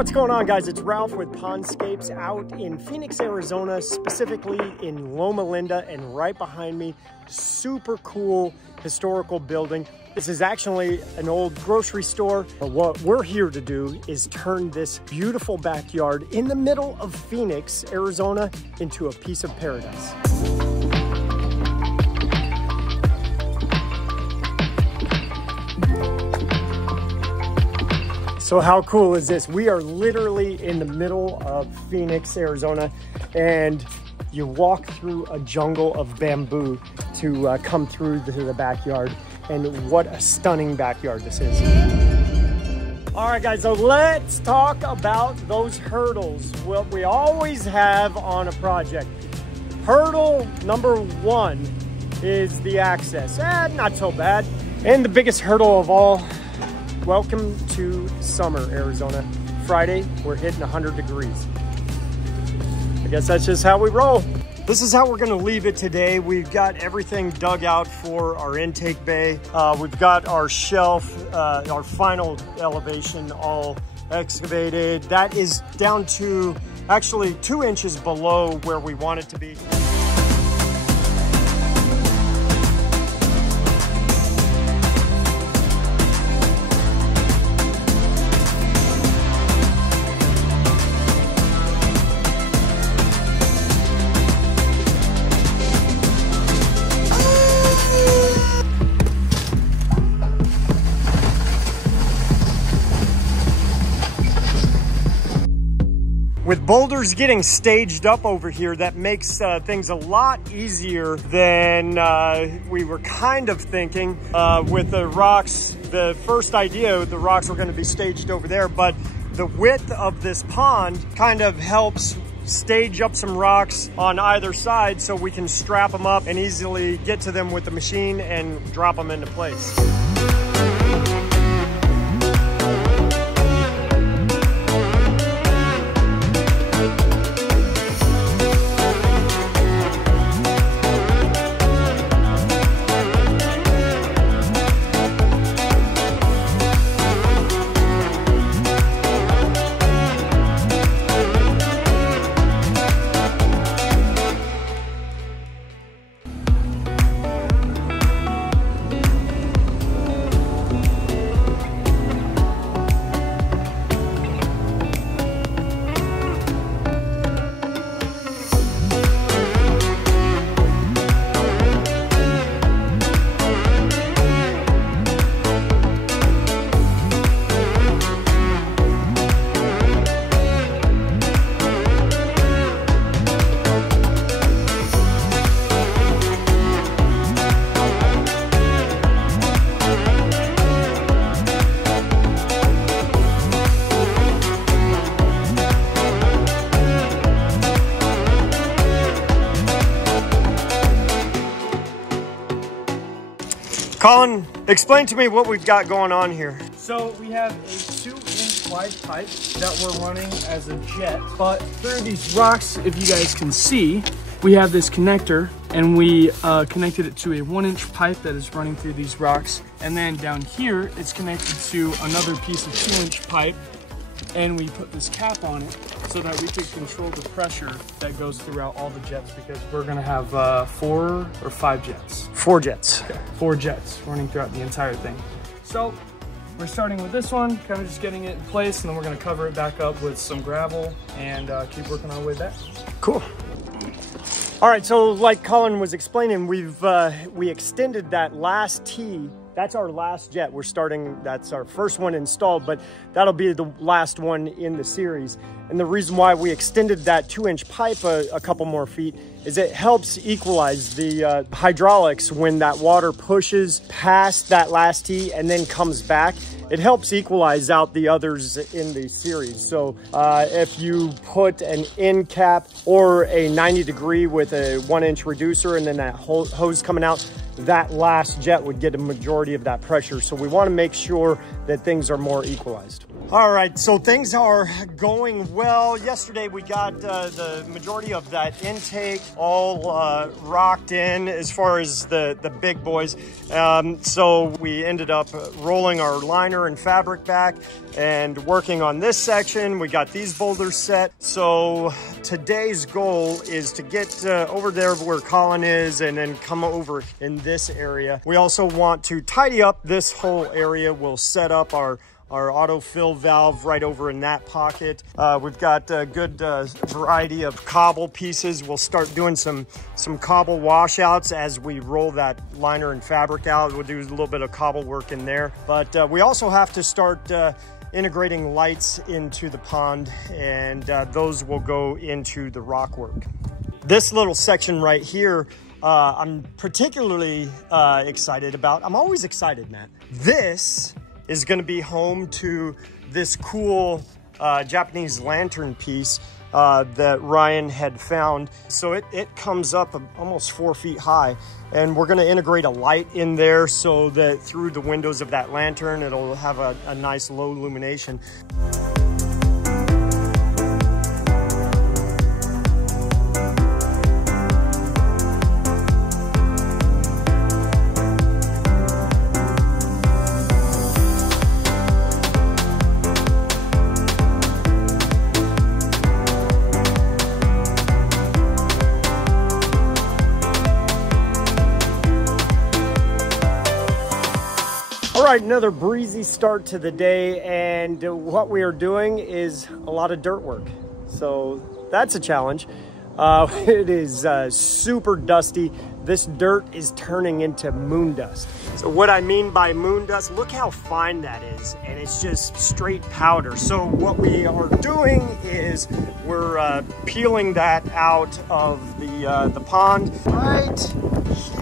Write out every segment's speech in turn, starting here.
What's going on, guys? It's Ralph with Pondscapes out in Phoenix, Arizona, specifically in Loma Linda, and right behind me, super cool historical building. This is actually an old grocery store, but what we're here to do is turn this beautiful backyard in the middle of Phoenix, Arizona, into a piece of paradise. So how cool is this? We are literally in the middle of Phoenix, Arizona, and you walk through a jungle of bamboo to come through the backyard. And what a stunning backyard this is. All right, guys, so let's talk about those hurdles. What we always have on a project. Hurdle number one is the access. Not so bad. And the biggest hurdle of all, welcome to summer, Arizona. Friday, we're hitting 100 degrees. I guess that's just how we roll. This is how we're gonna leave it today. We've got everything dug out for our intake bay. We've got our shelf, our final elevation all excavated. That is down to actually 2 inches below where we want it to be. With boulders getting staged up over here, that makes things a lot easier than we were kind of thinking. With the rocks, the first idea, the rocks were going to be staged over there, but the width of this pond kind of helps stage up some rocks on either side so we can strap them up and easily get to them with the machine and drop them into place. Colin, explain to me what we've got going on here. So we have a 2-inch wide pipe that we're running as a jet, but through these rocks, if you guys can see, we have this connector and we connected it to a 1-inch pipe that is running through these rocks. And then down here, it's connected to another piece of 2-inch pipe, and we put this cap on it so that we could control the pressure that goes throughout all the jets, because we're gonna have 4 or 5 jets. 4 jets. Okay. 4 jets running throughout the entire thing. So we're starting with this one, kind of just getting it in place, and then we're gonna cover it back up with some gravel and keep working our way back. Cool. All right, so like Colin was explaining, we extended that last tee. That's our last jet. We're starting, that's our first one installed, but that'll be the last one in the series. And the reason why we extended that 2-inch pipe a couple more feet is it helps equalize the hydraulics when that water pushes past that last tee and then comes back. It helps equalize out the others in the series. So if you put an end cap or a 90 degree with a 1-inch reducer and then that hose coming out, that last jet would get a majority of that pressure. So we want to make sure that things are more equalized. All right, so things are going well. Yesterday we got the majority of that intake all rocked in as far as the big boys. So we ended up rolling our liner and fabric back and working on this section. We got these boulders set. So today's goal is to get over there where Colin is and then come over in this area. We also want to tidy up this whole area. We'll set up our autofill valve right over in that pocket. We've got a good variety of cobble pieces. We'll start doing some cobble washouts as we roll that liner and fabric out. We'll do a little bit of cobble work in there. But we also have to start integrating lights into the pond, and those will go into the rock work. This little section right here, I'm particularly excited about. I'm always excited, Matt. This is going to be home to this cool Japanese lantern piece that Ryan had found. So it comes up almost 4 feet high, and we're going to integrate a light in there so that through the windows of that lantern, it'll have a nice low illumination. All right, another breezy start to the day, and what we are doing is a lot of dirt work. So that's a challenge. It is super dusty. This dirt is turning into moon dust. So what I mean by moon dust, look how fine that is, and it's just straight powder. So what we are doing is we're peeling that out of the pond. Right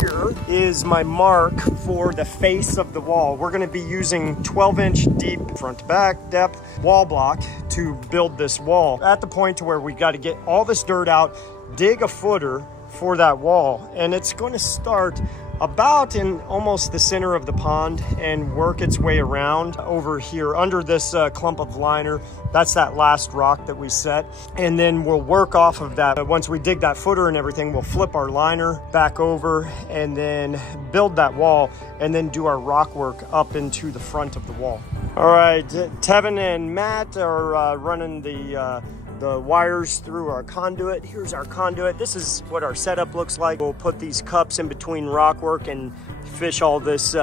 here is my mark for the face of the wall. We're going to be using 12-inch deep front to back depth wall block to build this wall. At the point to where we got to get all this dirt out, dig a footer for that wall, and it's going to start about in almost the center of the pond and work its way around over here under this clump of liner. That's that last rock that we set, and then we'll work off of that. Once we dig that footer and everything, we'll flip our liner back over and then build that wall and then do our rock work up into the front of the wall. All right, Tevin and Matt are running the wires through our conduit. Here's our conduit. This is what our setup looks like. We'll put these cups in between rock work and fish all this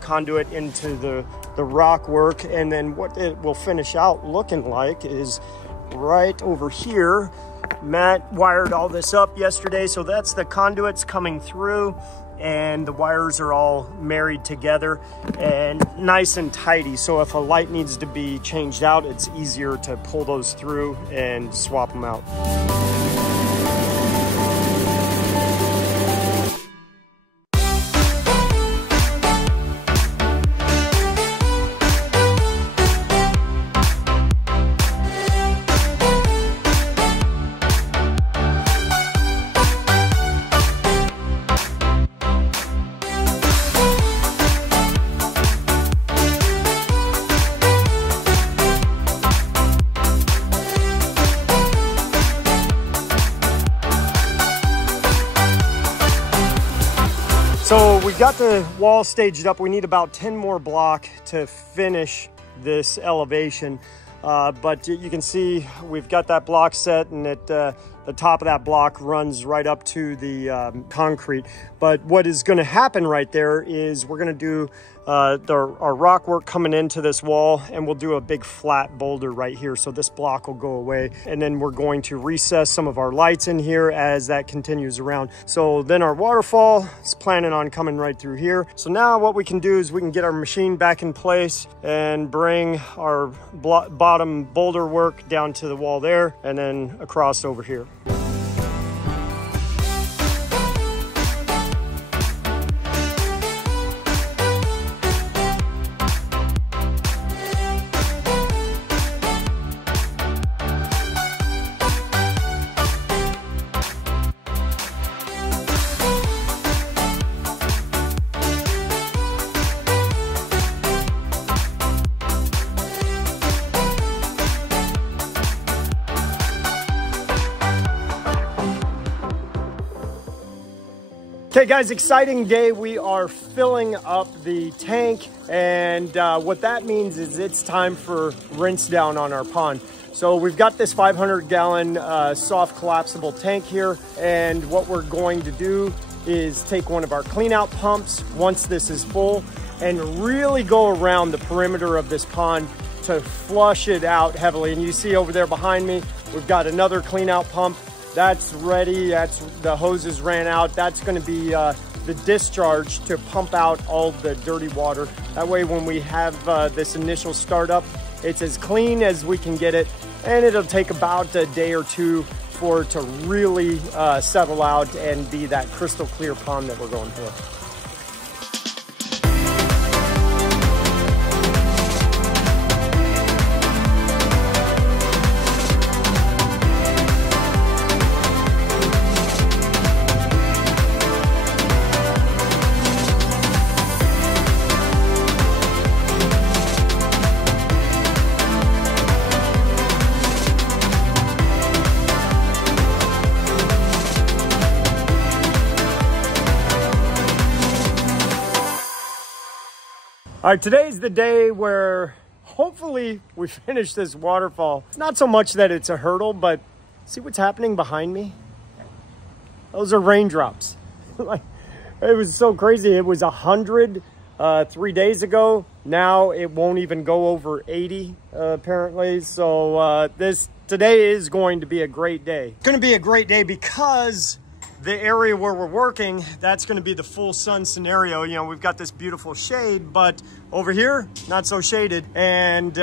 conduit into the rock work, and then what it will finish out looking like is right over here. Matt wired all this up yesterday, so that's the conduits coming through, and the wires are all married together and nice and tidy. So if a light needs to be changed out, it's easier to pull those through and swap them out. So we got the wall staged up. We need about 10 more block to finish this elevation. But you can see we've got that block set, and the top of that block runs right up to the concrete. But what is going to happen right there is we're going to do our rock work coming into this wall, and we'll do a big flat boulder right here. So this block will go away, and then we're going to recess some of our lights in here as that continues around. So then our waterfall is planning on coming right through here. So now what we can do is we can get our machine back in place and bring our bottom boulder work down to the wall there, and then across over here. Okay guys, exciting day. We are filling up the tank, and what that means is it's time for rinse down on our pond. So we've got this 500-gallon soft collapsible tank here, and what we're going to do is take one of our clean out pumps once this is full and really go around the perimeter of this pond to flush it out heavily. And you see over there behind me, we've got another clean out pump. That's ready, the hoses ran out. That's gonna be the discharge to pump out all the dirty water. That way when we have this initial startup, it's as clean as we can get it, and it'll take about a day or two for it to really settle out and be that crystal clear pond that we're going for. All right, today's the day where hopefully we finish this waterfall. It's not so much that it's a hurdle, but see what's happening behind me? Those are raindrops. Like, it was so crazy. It was 100 3 days ago. Now it won't even go over 80 apparently. So today is going to be a great day. It's going to be a great day because the area where we're working, that's going to be the full sun scenario. You know, we've got this beautiful shade, but over here, not so shaded. And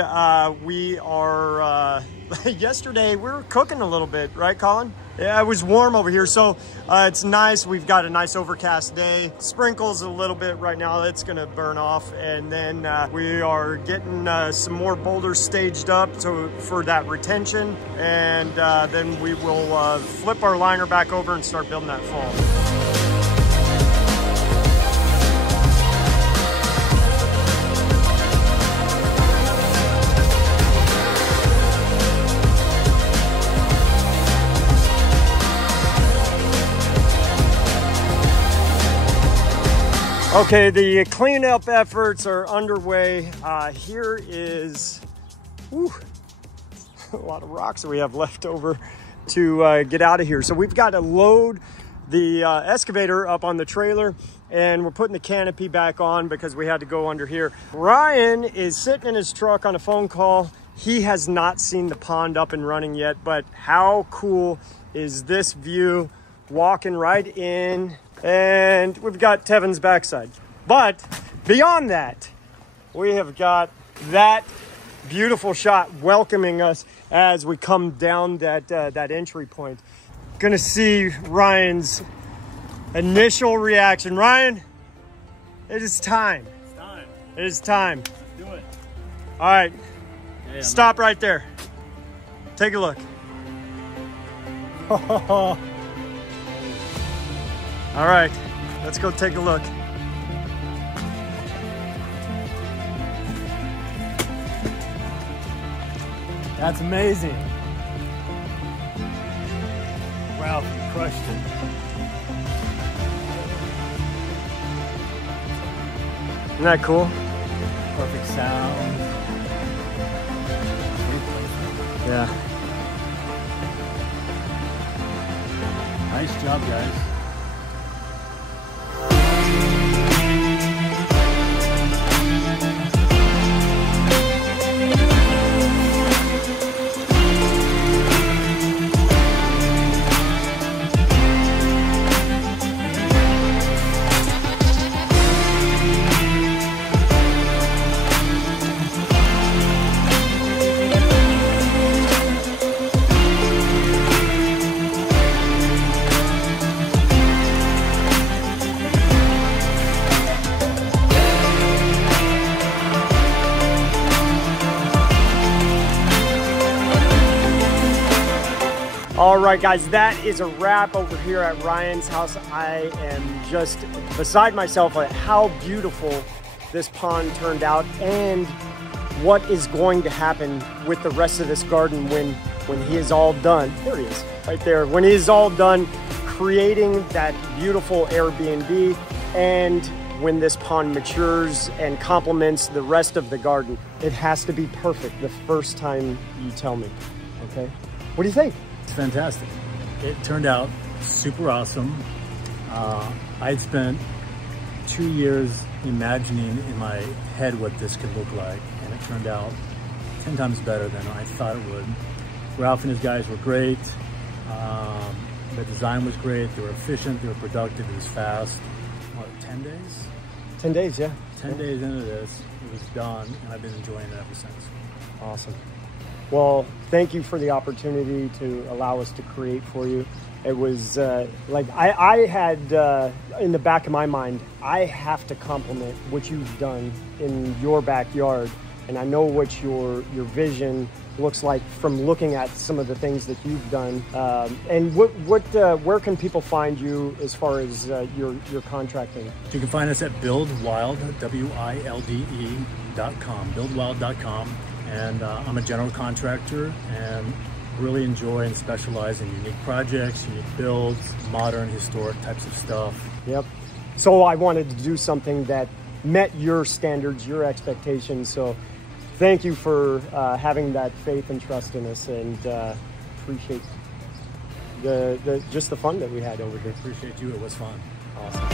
we are, yesterday we were cooking a little bit, right, Colin? Yeah, it was warm over here, so it's nice. We've got a nice overcast day. Sprinkles a little bit right now. It's gonna burn off, and then we are getting some more boulders staged up for that retention, and then we will flip our liner back over and start building that fall. Okay, the cleanup efforts are underway. Here is a lot of rocks that we have left over to get out of here. So we've got to load the excavator up on the trailer, and we're putting the canopy back on because we had to go under here. Ryan is sitting in his truck on a phone call. He has not seen the pond up and running yet, but how cool is this view? Walking right in, and we've got Tevin's backside. But beyond that, we have got that beautiful shot welcoming us as we come down that entry point. Gonna see Ryan's initial reaction. Ryan, it is time. It's time. It is time. Let's do it. All right, Yeah, stop right there. Take a look. All right, let's go take a look. That's amazing. Wow, crushed it. Isn't that cool? Perfect sound. Yeah. Nice job, guys. All right, guys, that is a wrap over here at Ryan's house. I am just beside myself at how beautiful this pond turned out and what is going to happen with the rest of this garden when he is all done. There he is, right there. When he is all done creating that beautiful Airbnb, and when this pond matures and complements the rest of the garden, it has to be perfect the first time you tell me, okay? What do you think? It's fantastic. It turned out super awesome. I'd spent 2 years imagining in my head what this could look like, and it turned out 10 times better than I thought it would. Ralph and his guys were great. The design was great. They were efficient. They were productive. It was fast. What, 10 days? 10 days, yeah. 10 days into this, it was done, and I've been enjoying it ever since. Awesome. Well, thank you for the opportunity to allow us to create for you. It was like I had in the back of my mind, I have to compliment what you've done in your backyard, and I know what your vision looks like from looking at some of the things that you've done. And where can people find you as far as your contracting? You can find us at buildwild, WILDE.com, buildwild.com. And I'm a general contractor and really enjoy and specialize in unique projects, unique builds, modern, historic types of stuff. Yep. So I wanted to do something that met your standards, your expectations. So thank you for having that faith and trust in us, and appreciate just the fun that we had over here. Appreciate you. It was fun. Awesome.